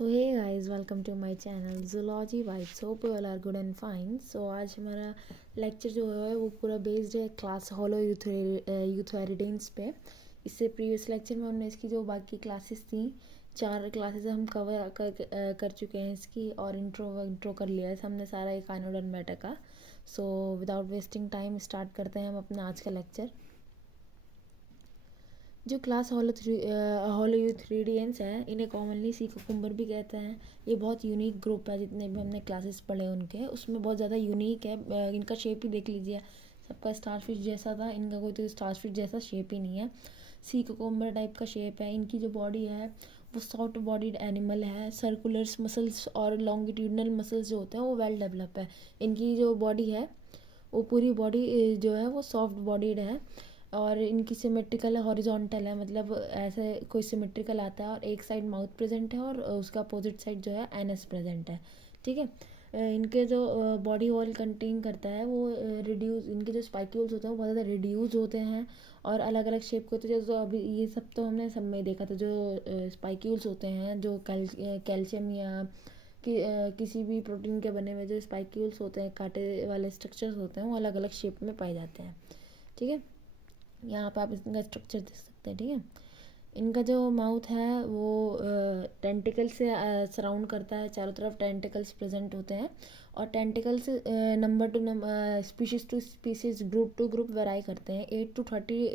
So hey guys, welcome to my channel zoology vibes. Hope you all are good and fine. So आज हमारा lecture जो है वो पूरा बेस्ड है क्लास होलो यूथेरिडेंस पे। इससे प्रीवियस लेक्चर में हमने इसकी जो बाकी क्लासेस थी, 4 क्लासेस हम कवर कर चुके हैं इसकी, और इंट्रो कर लिया है हमने सारा एक एकाइनोडर्मेटा का। So without wasting time start करते हैं हम अपना आज का लेक्चर। जो क्लास होलोयूथ्रिडियंस हैं, इन्हें कॉमनली सी कुकुम्बर भी कहते हैं। ये बहुत यूनिक ग्रुप है, जितने भी हमने क्लासेस पढ़े उनके उसमें बहुत ज़्यादा यूनिक है। इनका शेप ही देख लीजिए, सबका स्टारफिश जैसा था, इनका कोई तो स्टारफिश जैसा शेप ही नहीं है। सी कुकुम्बर टाइप का शेप है। इनकी जो बॉडी है वो सॉफ्ट बॉडीड एनिमल है। सर्कुलर मसल्स और लॉन्गिट्यूडनल मसल्स जो होते हैं वो वेल डेवलप है। इनकी जो बॉडी है वो पूरी बॉडी जो है वो सॉफ्ट बॉडीड है, और इनकी सिमेट्रिकल हॉरिजॉन्टल है, मतलब ऐसे कोई सिमेट्रिकल आता है और एक साइड माउथ प्रेजेंट है और उसका अपोजिट साइड जो है एनस प्रेजेंट है। ठीक है। इनके जो बॉडी वॉल कंटेन करता है वो रिड्यूस, इनके जो स्पाइक्यूल्स होते हैं वो बहुत ज़्यादा रिड्यूस होते हैं और अलग अलग शेप के होते हैं। जैसे अभी ये सब तो हमने सब में देखा था, जो स्पाइक्यूल्स होते हैं, जो कैल्शियम या किसी भी प्रोटीन के बने हुए जो स्पाइक्यूल्स होते हैं, कांटे वाले स्ट्रक्चर्स होते हैं, वो अलग अलग शेप में पाए जाते हैं। ठीक है। यहाँ पे आप इनका स्ट्रक्चर देख सकते हैं। ठीक है। इनका जो माउथ है वो टेंटिकल से सराउंड करता है, चारों तरफ टेंटिकल्स प्रेजेंट होते हैं, और tentacles number to number, species to species, group to group vary करते हैं। 8 to 30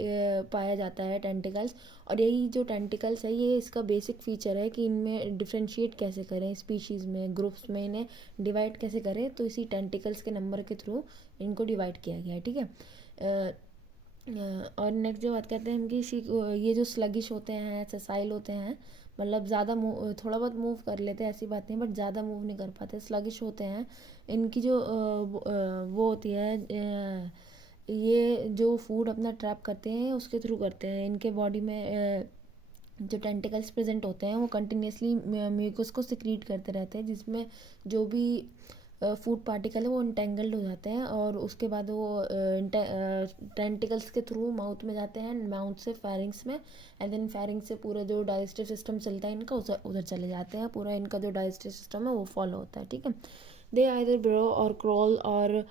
पाया जाता है टेंटिकल्स। और यही जो टेंटिकल्स है, ये इसका बेसिक फीचर है कि इनमें डिफ्रेंशिएट कैसे करें, स्पीशीज़ में, ग्रुप्स में इन्हें डिवाइड कैसे करें, तो इसी टेंटिकल्स के नंबर के थ्रू इनको डिवाइड किया गया है। ठीक है। और नेक्स्ट जो बात करते हैं हम कि ये जो स्लगिश होते हैं, ससाइल होते हैं, मतलब ज़्यादा थोड़ा बहुत मूव कर लेते हैं, ऐसी बात नहीं, बट ज़्यादा मूव नहीं कर पाते, स्लगिश होते हैं। इनकी जो वो होती है, ये जो फूड अपना ट्रैप करते हैं उसके थ्रू करते हैं। इनके बॉडी में जो टेंटिकल्स प्रेजेंट होते हैं वो कंटिन्यूसली म्यूकस को सिक्रीट करते रहते हैं, जिसमें जो भी फूड पार्टिकल है वो इंटेंगल्ड हो जाते हैं, और उसके बाद वो टेंटिकल्स के थ्रू माउथ में जाते हैं, माउथ से फेरिंग्स में, एंड देन फेरिंग्स से पूरा जो डाइजेस्टिव सिस्टम चलता है इनका उधर चले जाते हैं। पूरा इनका जो डाइजेस्टिव सिस्टम है वो फॉलो होता है। ठीक है। दे आइदर ब्रो और क्रॉल और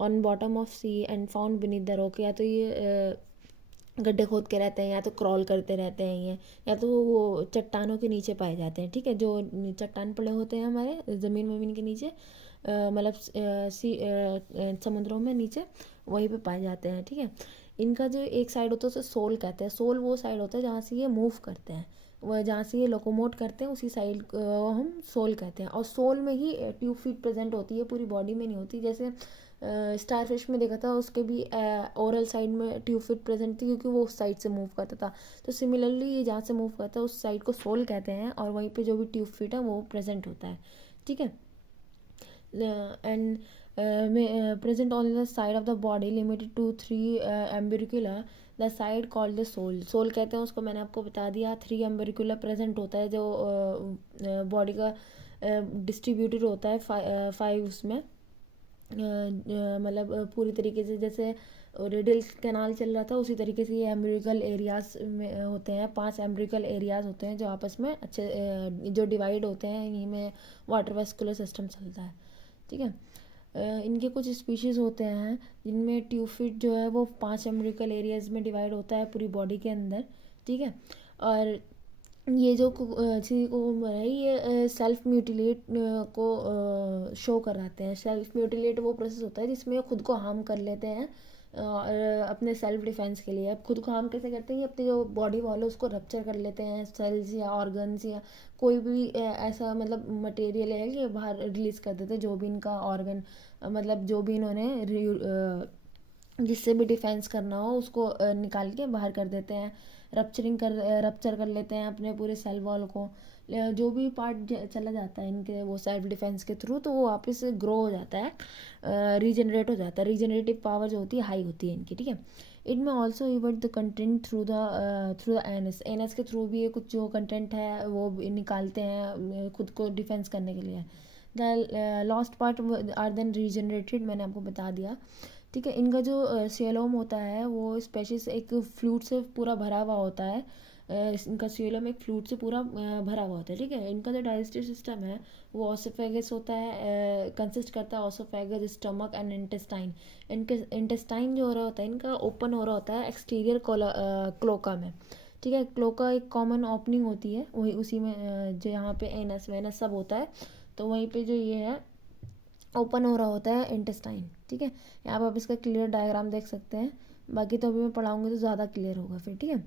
on bottom of sea and found beneath the rock. या तो ये गड्ढे खोद के रहते हैं, या तो क्रॉल करते रहते हैं ये, या तो वो चट्टानों के नीचे पाए जाते हैं। ठीक है। जो चट्टान पड़े होते हैं हमारे ज़मीन के नीचे, मतलब समुद्रों में नीचे, वहीं पे पाए जाते हैं। ठीक है। इनका जो एक साइड होता है उसे सोल कहते हैं। सोल वो साइड होता है जहाँ से ये मूव करते हैं, वह जहाँ से ये लोकोमोट करते हैं, उसी साइड को हम सोल कहते हैं। और सोल में ही ट्यूब फीट प्रेजेंट होती है, पूरी बॉडी में नहीं होती। जैसे स्टारफिश में देखा था, उसके भी ओरल साइड में ट्यूब फिट प्रेजेंट थी, क्योंकि वो उस साइड से मूव करता था। तो सिमिलरली ये जहाँ से मूव करता है उस साइड को सोल कहते हैं, और वहीं पे जो भी ट्यूब फिट है वो प्रेजेंट होता है। ठीक है। And present on the side of the body limited to 3 ambulacra, the side called the sole. Sole कहते हैं उसको, मैंने आपको बता दिया। 3 एम्ब्रिकुला प्रेजेंट होता है, जो बॉडी का डिस्ट्रीब्यूटेड होता है 5 उसमें, मतलब पूरी तरीके से, जैसे रेडियल कैनाल चल रहा था उसी तरीके से ये एम्ब्रिकल एरियाज में होते हैं। 5 एम्ब्रिकल एरियाज होते हैं जो आपस में अच्छे जो डिवाइड होते हैं, इन्हीं में वाटर वेस्कुलर सिस्टम चलता है। ठीक है। इनके कुछ स्पीशीज़ होते हैं जिनमें ट्यूफिट जो है वो 5 एम्ब्रिकल एरियाज में डिवाइड होता है पूरी बॉडी के अंदर। ठीक है। और ये जो चीज़ को है, ये सेल्फ म्यूटिलेट को शो कराते हैं। सेल्फ म्यूटिलेट वो प्रोसेस होता है जिसमें ये खुद को हार्म कर लेते हैं, और अपने सेल्फ डिफेंस के लिए। अब खुद को हार्म कैसे करते हैं, ये अपनी जो बॉडी वॉल है उसको रप्चर कर लेते हैं, सेल्स या ऑर्गन्स या कोई भी ऐसा मतलब मटेरियल है कि बाहर रिलीज़ कर देते हैं, जो भी इनका ऑर्गन, मतलब जो भी इन्होंने जिससे भी डिफेंस करना हो उसको निकाल के बाहर कर देते हैं। रप्चर कर लेते हैं अपने पूरे सेल वॉल को। जो भी पार्ट चला जाता है इनके वो सेल्फ डिफेंस के थ्रू, तो वो वापस से ग्रो हो जाता है, रीजनरेट हो जाता है। रीजनरेटिव पावर जो होती है हाई होती है इनकी। ठीक है। इट में also exert the content through the NS के थ्रू भी ये कुछ जो कंटेंट है वो निकालते हैं खुद को डिफेंस करने के लिए। The lost part are then regenerated, मैंने आपको बता दिया। ठीक है। इनका जो सेलोम होता है वो स्पेसिस एक फ्लूइड से पूरा भरा हुआ होता है, इनका सीलोम एक फ्लूइड से पूरा भरा हुआ होता है, ठीक है। इनका जो डाइजेस्टिव सिस्टम है वो ऑसोफेगस होता है, कंसिस्ट करता है ऑसोफेगस, स्टमक एंड इंटेस्टाइन। इनके इंटेस्टाइन जो हो रहा होता है इनका ओपन हो रहा होता है एक्सटीरियर क्लोका में, ठीक है। क्लोका एक कॉमन ओपनिंग होती है, वही उसी में जो यहाँ पे एनस वेनस सब होता है, तो वहीं पे जो ये है ओपन हो रहा होता है इंटेस्टाइन, ठीक है। यहाँ पर आप इसका क्लियर डायग्राम देख सकते हैं, बाकी तो अभी मैं पढ़ाऊँगी तो ज़्यादा क्लियर होगा फिर, ठीक है।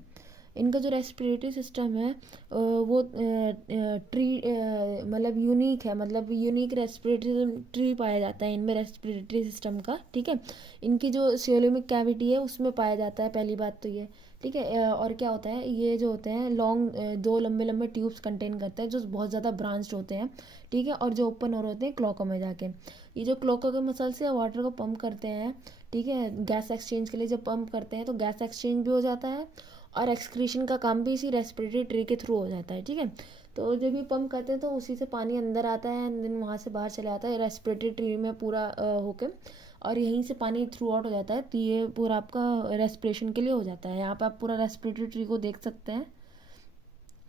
इनका जो रेस्पिरेटरी सिस्टम है वो ट्री मतलब यूनिक है, मतलब यूनिक रेस्पिरेटरी ट्री पाया जाता है इनमें रेस्पिरेटरी सिस्टम का, ठीक है। इनकी जो सियोलोमिक कैविटी है उसमें पाया जाता है, पहली बात तो ये, ठीक है। और क्या होता है, ये जो होते हैं लॉन्ग दो लंबे लंबे ट्यूब्स कंटेन करते हैं जो बहुत ज़्यादा ब्रांच्ड होते हैं, ठीक है, और जो ओपन हो रहे होते हैं क्लोका में जाके। ये जो क्लोका के मसल से वाटर को पंप करते हैं, ठीक है, गैस एक्सचेंज के लिए जब पंप करते हैं तो गैस एक्सचेंज भी हो जाता है और एक्सक्रीशन का काम भी इसी रेस्पिरेटरी ट्री के थ्रू हो जाता है, ठीक है। तो जब भी पंप करते हैं तो उसी से पानी अंदर आता है एंड देन वहाँ से बाहर चले आता है रेस्पिरेटरी ट्री में पूरा होके, और यहीं से पानी थ्रू आउट हो जाता है, तो ये पूरा आपका रेस्पिरेशन के लिए हो जाता है। यहाँ पे आप पूरा रेस्पिरेटरी ट्री को देख सकते हैं,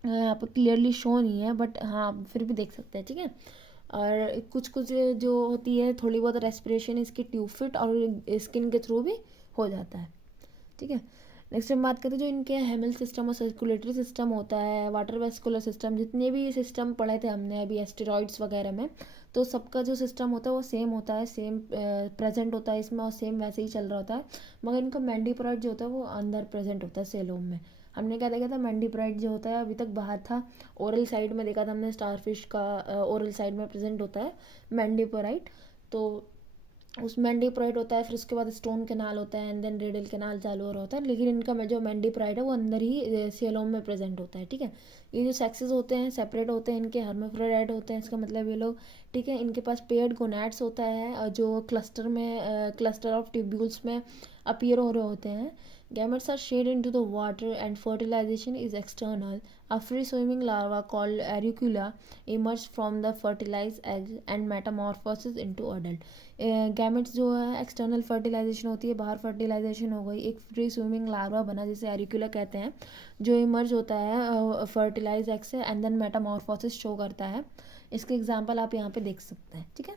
यहाँ पे क्लियरली शो नहीं है बट हाँ फिर भी देख सकते हैं, ठीक है। और कुछ कुछ जो होती है थोड़ी बहुत रेस्पिरेशन इसकी ट्यूब फिट और स्किन के थ्रू भी हो जाता है, ठीक है। नेक्स्ट हम बात करते हैं जो इनके हेमल सिस्टम और सर्कुलेटरी सिस्टम होता है, वाटर वेस्कुलर सिस्टम, जितने भी सिस्टम पढ़े थे हमने अभी एस्टेरॉइड्स वगैरह में, तो सबका जो सिस्टम होता है वो सेम होता है, सेम प्रेजेंट होता है इसमें और सेम वैसे ही चल रहा होता है। मगर इनका मैंडीपोराइट जो होता है वो अंदर प्रेजेंट होता है सेलोम में। हमने क्या देखा था, मैंडीपोराइट जो होता है अभी तक बाहर था, ओरल साइड में देखा था हमने स्टारफिश का, ओरल साइड में प्रेजेंट होता है मैंडीपोराइट, तो उस मैंडीप्राइड होता है, फिर उसके बाद स्टोन कैनाल होता है एंड देन रेडियल कैनाल चालू हो रहा होता है, लेकिन इनका जो मैंडीप्राइड है वो अंदर ही सियोलोम में प्रेजेंट होता है, ठीक है। ये जो सेक्सेस होते हैं सेपरेट होते हैं, इनके हर्माफ्रोडाइट होते हैं, इसका मतलब ये लोग, ठीक है। इनके पास पेयर्ड गोनैड्स होता है जो क्लस्टर में क्लस्टर ऑफ ट्यूब्यूल्स में अपीयर हो रहे होते हैं। Gametes are shed into the water and fertilization is external. A free-swimming larva called Auricula emerges from the fertilized egg and metamorphoses into adult. Gametes जो है एक्सटर्नल फर्टिलाइजेशन होती है, बाहर फर्टिलाइजेशन हो गई, एक फ्री स्विमिंग लार्वा बना जिसे एरिकुला कहते हैं, जो इमर्ज होता है फर्टिलाइज एग से एंड देन मेटामॉर्फोसिस शो करता है। इसके एग्जांपल आप यहाँ पे देख सकते हैं, ठीक है।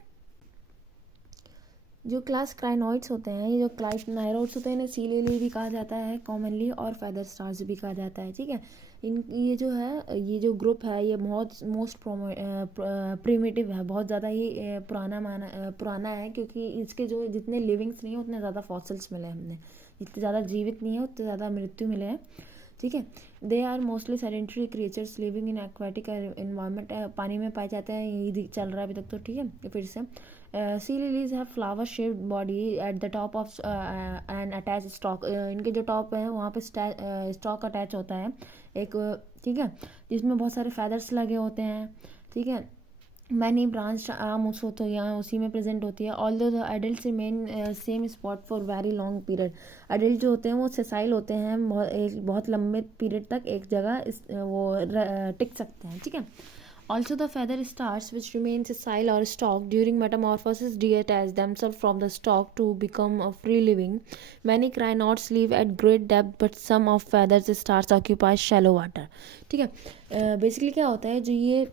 जो क्लास क्राइनॉइड्स होते हैं, ये जो क्लाइनाइरोड्स होते हैं इन्हें सी लिली भी कहा जाता है कॉमनली, और फेदर स्टार्स भी कहा जाता है, ठीक है। इन ये जो है ये जो ग्रुप है ये बहुत मोस्ट प्रिमिटिव है, बहुत ज़्यादा ही पुराना है, क्योंकि इसके जो जितने लिविंग्स नहीं है उतने ज़्यादा फॉसिल्स मिले हमने, जितने ज़्यादा जीवित नहीं है उतने ज़्यादा मृत्यु मिले हैं, ठीक है। They are mostly sedentary creatures living in aquatic environment, पानी में पाए जाते हैं, यही चल रहा है अभी तक तो, ठीक है। फिर से sea lilies have flower shaped body at the top of and attach stalk, इनके जो टॉप है वहाँ पे स्टॉक अटैच होता है एक, ठीक है, जिसमें बहुत सारे फेदर्स लगे होते हैं, ठीक है। मैनी ब्रांच आर्म उस होते हैं यहाँ उसी में प्रेजेंट होती है। Although the adult remain same spot for very long period, adult जो होते हैं वो सेसाइल होते हैं, बहुत लंबे पीरियड तक एक जगह टिक सकते हैं, ठीक है। Also, the feather stars, which remain sessile or stalk during metamorphosis, detach themselves from the stalk to become a free living. Many crinoids live at great depth, but some of feathers stars occupy shallow water. ठीक है, basically क्या होता है, जो ये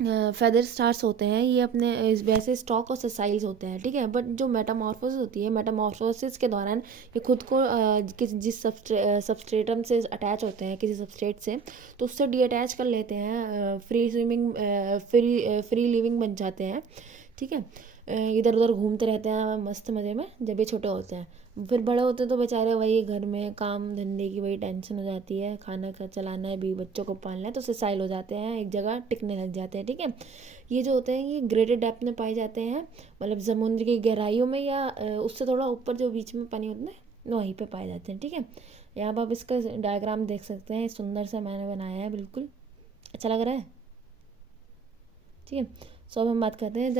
feather stars होते हैं ये अपने वैसे स्टॉक और ससाइल्स होते हैं, ठीक है। बट जो मेटामॉर्फोसिस होती है, मेटामॉर्फोसिस के दौरान ये खुद को जिस सबस्ट्रेटम से अटैच होते हैं किसी सबस्ट्रेट से, तो उससे डीअटैच कर लेते हैं, फ्री लिविंग बन जाते हैं, ठीक है। इधर उधर घूमते रहते हैं मस्त मज़े में जब ये छोटे होते हैं। फिर बड़े होते हैं तो बेचारे वही घर में काम धंधे की वही टेंशन हो जाती है, खाना का चलाना है, बीवी बच्चों को पालना है, तो सेसाइल हो जाते हैं, एक जगह टिकने लग जाते हैं, ठीक है। ये जो होते हैं ये ग्रेटेड डेप्थ में पाए जाते हैं, मतलब समुद्र की गहराइयों में या उससे थोड़ा ऊपर जो बीच में पानी होता है वहीं पे पाए जाते हैं, ठीक है। यहाँ पर आप इसका डायग्राम देख सकते हैं, सुंदर सा मैंने बनाया है, बिल्कुल अच्छा लग रहा है, ठीक है। सो अब हम बात करते हैं,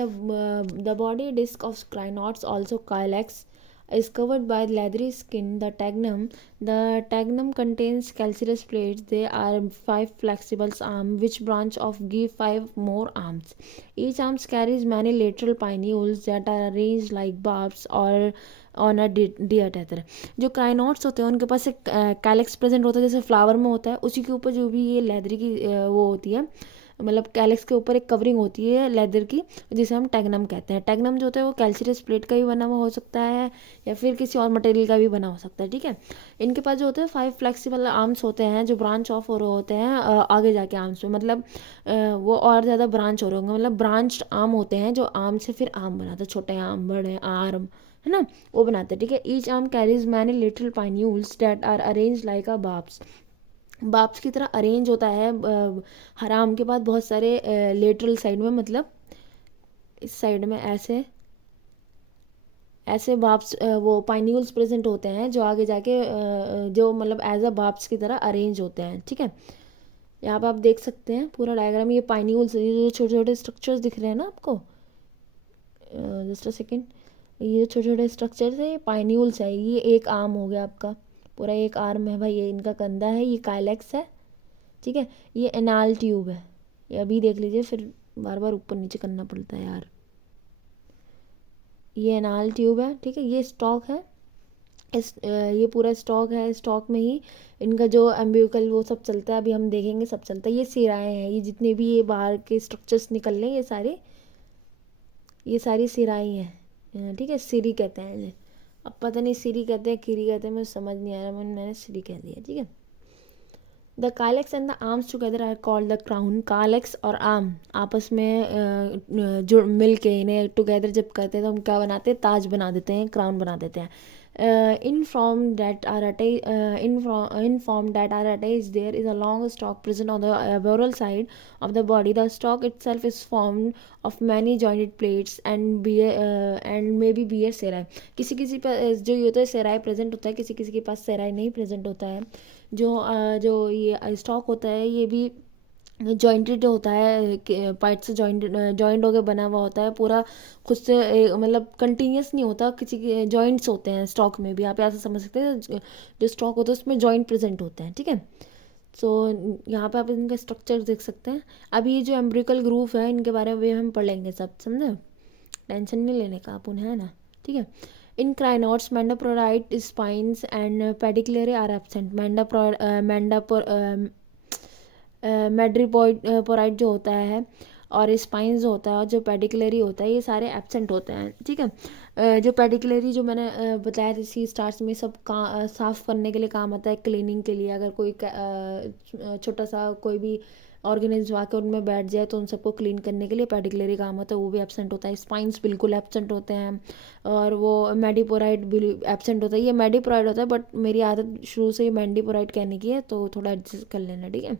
the body disc of crinoids also calyx is covered by leathery skin, the tagnum. The tagnum contains calcareous plates. They are 5 flexible arms which branch off give 5 more arms. Each arm carries many lateral pinnules that are arranged like barbs or on a डिएटेटर। जो crinoids होते हैं उनके पास एक calyx present होता है, जैसे flower में होता है, उसी के ऊपर जो भी ये लेदर की वो होती है, मतलब कैलेक्स के ऊपर एक कवरिंग होती है लेदर की, जिसे हम टैगनम कहते हैं। टैगनम जो होता है वो कैल्शियस प्लेट का भी बना हुआ हो सकता है या फिर किसी और मटेरियल का भी बना हो सकता है, ठीक है। इनके पास जो होते हैं 5 फ्लेक्सिबल आर्म्स होते हैं जो ब्रांच ऑफ हो रहे होते हैं आगे जाके आर्म्स में, मतलब वो और ज़्यादा ब्रांच हो रहे होंगे, मतलब ब्रांच्ड आर्म होते हैं जो आर्म से फिर आर्म बनाते हैं, छोटे आर्म, बड़े आर्म, है ना, वो बनाते हैं, ठीक है। Each arm carries many little pinnules that are arrange like a barbs. Barbs की तरह अरेंज होता है हर आर्म के बाद बहुत सारे लेटरल साइड में, मतलब इस साइड में ऐसे ऐसे बाप्स वो पाइन्यूल्स प्रेजेंट होते हैं जो आगे जाके जो मतलब एज अ बाप्स की तरह अरेंज होते हैं, ठीक है। यहाँ पे आप देख सकते हैं पूरा डायग्राम, ये पाइन्यूल्स, ये जो छोटे छोटे स्ट्रक्चर्स दिख रहे हैं ना आपको, जस्ट अ सेकेंड, ये छोटे छोटे स्ट्रक्चर्स है, ये पाइन्यूल्स है। ये एक आर्म हो गया आपका, पूरा एक आर्म है भाई, ये इनका कंधा है, ये काइलेक्स है, ठीक है। ये एनाल ट्यूब है, ये अभी देख लीजिए, फिर बार बार ऊपर नीचे करना पड़ता है यार। ये एनाल ट्यूब है, ठीक है। ये स्टॉक है, ये पूरा स्टॉक है, स्टॉक में ही इनका जो एम्ब्यूकल वो सब चलता है, अभी हम देखेंगे सब चलता है। ये सिराएँ हैं, ये जितने भी ये बाहर के स्ट्रक्चर्स निकल रहे हैं ये सारी सिराई हैं, ठीक है, सिरी कहते हैं इन्हें। अब पता नहीं सिरी कहते हैं किरी कहते हैं, मुझे समझ नहीं आ रहा, मैंने सिरी कह दिया, ठीक है। The calyx and the arms together are called the crown. Calyx और आर्म आपस में जुड़ मिल के इन्हें टुगेदर जब करते हैं तो हम क्या बनाते हैं, ताज बना देते हैं, क्राउन बना देते हैं। In form that are attached, in form that are attached, there is a long stalk present on the boreal side of the body. The stalk itself is formed of many jointed plates and maybe be a serae. किसी किसी पर जो ये होता है सेराई present होता है, किसी किसी के पास सेराई नहीं प्रेजेंट होता है। जो ये स्टॉक होता है ये भी जॉइंटेड होता है, पार्ट से जॉइंट होकर बना हुआ होता है पूरा, खुद से मतलब कंटिन्यूस नहीं होता, किसी के जॉइंट्स होते हैं स्टॉक में भी, आप ऐसा समझ सकते हैं। जो स्टॉक होता है उसमें जॉइंट प्रेजेंट होते हैं, ठीक है। सो यहाँ पे आप इनका स्ट्रक्चर देख सकते हैं। अभी ये जो एम्ब्रिकल ग्रूव है इनके बारे में भी हम पढ़ लेंगे सब, समझे, टेंशन नहीं लेने का आप उन्हें, है ना, ठीक है। In crinoids madreporite spines and pedicellariae are absent. Madreporite जो होता है और स्पाइंस जो होता है, जो पेडिक्लेरी होता है, ये सारे एब्सेंट होते हैं, ठीक है। जो पेडिक्लेरी जो मैंने बताया था सी स्टार्स में सब साफ़ करने के लिए काम आता है, क्लीनिंग के लिए, अगर कोई छोटा सा कोई भी ऑर्गेनिज्म आके उनमें बैठ जाए तो उन सबको क्लीन करने के लिए पेडिक्लेरी काम होता है, वो भी एब्सेंट होता है। स्पाइंस बिल्कुल एब्सेंट होते हैं, और वो मैडीपोराइट भी एब्सेंट होता है। ये मैडीपोराइट होता है बट मेरी आदत शुरू से ही मैंडीपोराइट कहने की है, तो थोड़ा एडजस्ट कर लेना, ठीक है।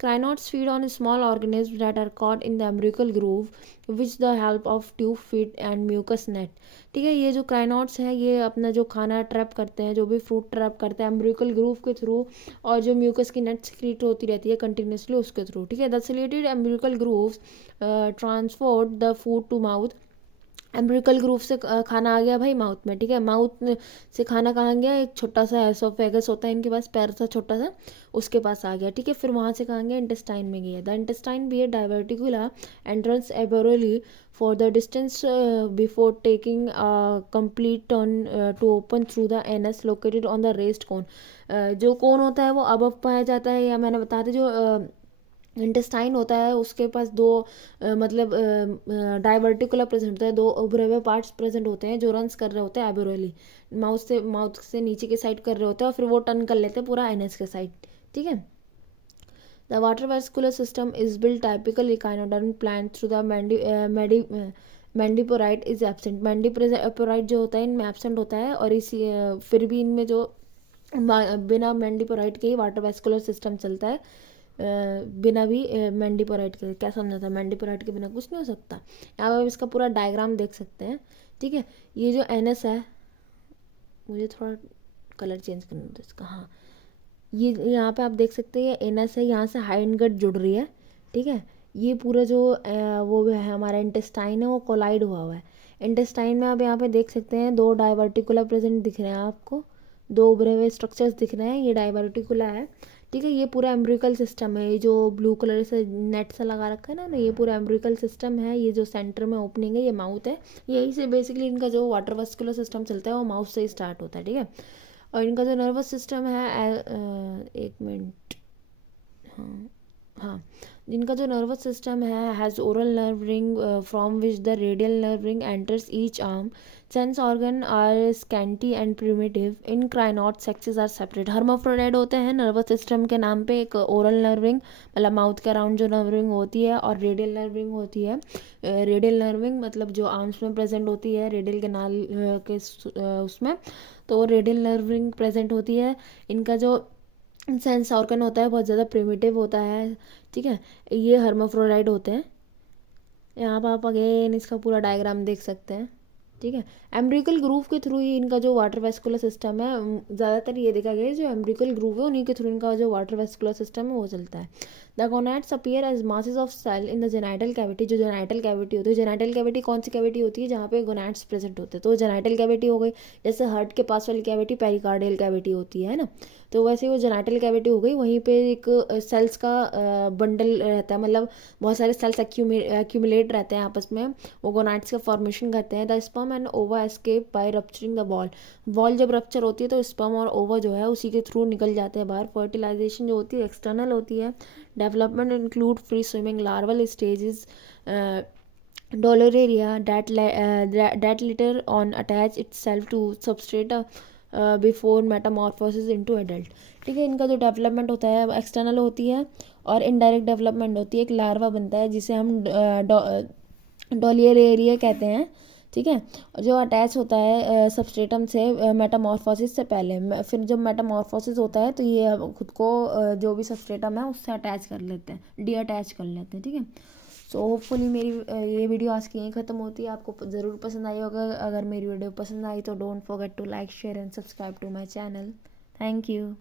Crinoids feed on small organisms that are caught in the umbilical groove with the help of tube feet and mucus net. ठीक है, ये जो क्राइनॉट्स हैं ये अपना जो खाना ट्रैप करते हैं, जो भी फ्रूट ट्रैप करते हैं एम्ब्रिकल ग्रूव के थ्रू, और जो म्यूकस की नेट सिक्रीट होती रहती है कंटिन्यूसली उसके थ्रू, ठीक है। The ciliated ambulacral grooves transport the food to mouth. Ambulacral groove से खाना आ गया भाई माउथ में, ठीक है। माउथ से खाना कहाँ गया, एक छोटा सा एसोफेगस होता है इनके पास, पैर सा छोटा सा, उसके पास आ गया, ठीक है। फिर वहाँ से कहाँ गया, इंटेस्टाइन में गया। The intestine be a diverticula entrance aborally for the distance before taking complete turn to open through the anus located on the rest cone. जो कोन होता है वो अब पाया जाता है, या मैंने बता दी जो इंटेस्टाइन होता है उसके पास दो मतलब डाइवर्टिकुला प्रेजेंट होता है, दो उभरे हुए पार्ट्स प्रेजेंट होते हैं जो रन्स कर रहे होते हैं एबोरली, माउथ से नीचे के साइड कर रहे होते हैं, और फिर वो टर्न कर लेते हैं पूरा एनएस के साइड, ठीक है। The water vascular system is build typical echinoderm plant through the madreporite is absent. Madreporite जो होता है इनमें एब्सेंट होता है, और इसी फिर भी इनमें जो बिना मैंडीपोराइट के ही वाटर वेस्कुलर सिस्टम चलता है, बिना भी मैंडीपोराइट के। क्या समझा था, मैंडीपोराइट के बिना कुछ नहीं हो सकता। यहाँ पर आप इसका पूरा डायग्राम देख सकते हैं, ठीक है। ये जो एनएस है, मुझे थोड़ा कलर चेंज करना था इसका, हाँ, ये यहाँ पे आप देख सकते हैं ये एनएस है, यहाँ से हाइंड गट जुड़ रही है, ठीक है। ये पूरा जो वो है हमारा इंटेस्टाइन है वो कोलाइड हुआ है। इंटेस्टाइन में आप यहाँ पे देख सकते हैं दो डाइवर्टिकुला प्रेजेंट दिख रहे हैं आपको, दो उभरे हुए स्ट्रक्चर्स दिख रहे हैं, ये डाइवर्टिकुला है, ठीक है। ये पूरा एम्ब्रिकल सिस्टम है, ये जो ब्लू कलर से नेट सा लगा रखा है ना, ये पूरा एम्ब्रिकल सिस्टम है। ये जो सेंटर में ओपनिंग है ये माउथ है। यहीं से बेसिकली इनका जो वाटर वास्कुलर सिस्टम चलता है वो माउथ से ही स्टार्ट होता है, ठीक है। और इनका जो नर्वस सिस्टम है, एक मिनट, हाँ हाँ, जिनका जो नर्वस सिस्टम है has oral nerve ring from which the radial nerve ring enters each arm. Sense organ are scanty and primitive in crinoids sexes are separate. Hermaphrodite होते हैं नर्वस सिस्टम के नाम पे। एक ओरल नर्व रिंग मतलब mouth के around जो nerve ring होती है, और रेडियल नर्व रिंग होती है। रेडियल नर्व रिंग मतलब जो आर्म्स में प्रेजेंट होती है, रेडियल के नाल के उसमें, तो रेडियल नर्व रिंग प्रेजेंट होती है। इनका जो सेंस ऑर्गन होता है बहुत ज़्यादा प्रिमिटिव होता है, ठीक है। ये हर्माफ्रोडाइट होते हैं। यहाँ पर आप अगेन इसका पूरा डायग्राम देख सकते हैं, ठीक है। एम्ब्रिकल ग्रूव के थ्रू ही इनका जो वाटर वेस्कुलर सिस्टम है, ज़्यादातर ये देखा गया है जो एम्ब्रिकल ग्रूव है उन्हीं के थ्रू इनका जो वाटर वेस्कुलर सिस्टम है वो चलता है। The gonads appear as masses of cell in the genital cavity. जो जेनाइटल कैविटी होती है, जेनाइटल कैविटी कौन सी कैविटी होती है जहाँ पे गोनैड्स प्रेजेंट होते हैं, तो जेनाइटल कैविटी हो गई। जैसे हार्ट के पास वाली कैविटी पेरिकार्डियल कैविटी होती है ना, तो वैसे वो जेनाइटल कैविटी हो गई। वहीं पे एक सेल्स का बंडल रहता है, मतलब बहुत सारे सेल्स एक्यूमुलेट रहते हैं आपस में, वो गोनाड्स का फॉर्मेशन करते हैं। The sperm and ova escape by rupturing the wall. Wall जब रप्चर होती है तो स्पर्म और ओवा जो है उसी के थ्रू निकल जाते हैं बाहर। फर्टिलाइजेशन जो होती है एक्सटर्नल होती है। Development include free swimming, larval stages, doliolaria that later on attach itself to substrate before metamorphosis into adult. ठीक है, इनका जो डेवलपमेंट होता है एक्सटर्नल होती है और इनडायरेक्ट डेवलपमेंट होती है। एक लार्वा बनता है जिसे हम डोलियरेरिया कहते हैं, ठीक है, जो अटैच होता है सबस्ट्रेटम से मेटामॉर्फोसिस से पहले। फिर जब मेटामॉर्फोसिस होता है तो ये खुद को जो भी सबस्ट्रेटम है उससे अटैच कर लेते हैं, डी अटैच कर लेते हैं, ठीक है। सो होपफुली मेरी ये वीडियो आज की यहीं ख़त्म होती है। आपको ज़रूर पसंद आई होगा। अगर मेरी वीडियो पसंद आई तो don't forget to like, share and subscribe to my channel. Thank you.